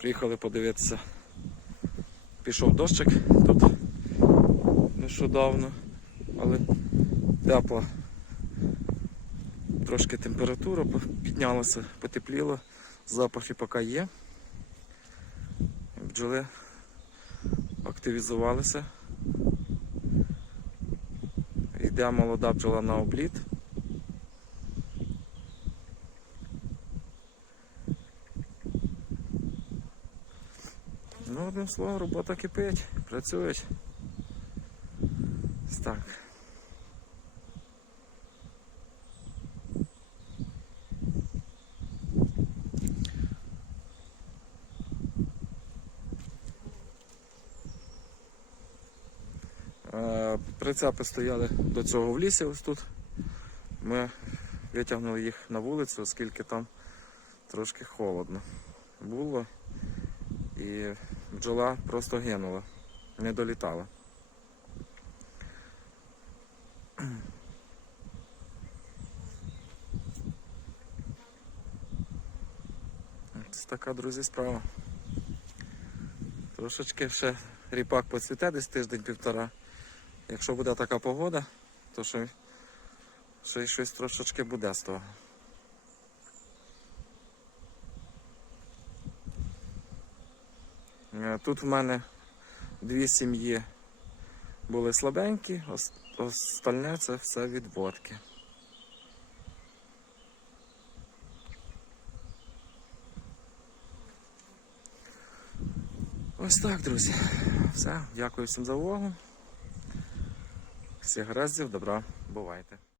Приїхали подивитися. Пішов дощик тут нещодавно, але тепло. Трошки температура піднялася, потепліло, запахи поки є. Бджоли активізувалися. Йде молода бджола на обліт. Ну, одним словом, робота кипить, працюють. Так. Е, Прицепи стояли до цього в лісі ось тут. Ми витягнули їх на вулицю, оскільки там трошки холодно було. І бджола просто гинула, не долітала. Ось така, друзі, справа. Трошечки ще ріпак поцвіте десь тиждень-півтора. Якщо буде така погода, то ще, ще щось трошечки буде з того. Тут в мене дві сім'ї були слабенькі, остальне це все відводки. Ось так, друзі. Все, дякую всім за увагу. Всіх гараздів, добра, бувайте.